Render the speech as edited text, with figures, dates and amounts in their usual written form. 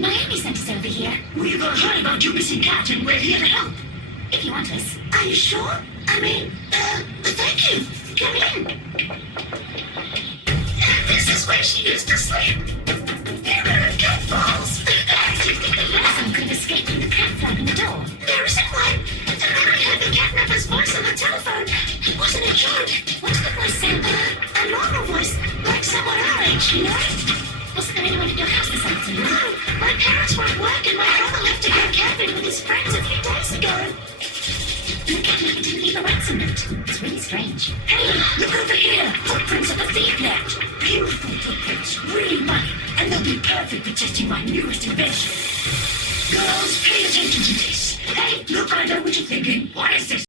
Naomi sent us over here. We've heard about your missing cat and we're here to help. If you want us. Are you sure? Thank you. Come in. This is where she used to sleep. Here are cat balls. Do you think the Someone could have escaped from the cat flap in the door. There isn't one. The memory heard the catnapper's voice on the telephone. It wasn't a joke. What did the voice sound like? A normal voice, like someone our age, you know? Wasn't there anyone at your house this afternoon? No, my parents were at work and my brother left to go camping with his friends a few days ago. And the catnapper didn't leave a ransom note. It's really strange. Hey, look over here. Footprints of the thief left. Beautiful footprints, real money, and they'll be perfect for testing my newest invention. Girls, pay attention to this. Hey, look, I know what you're thinking. What is this?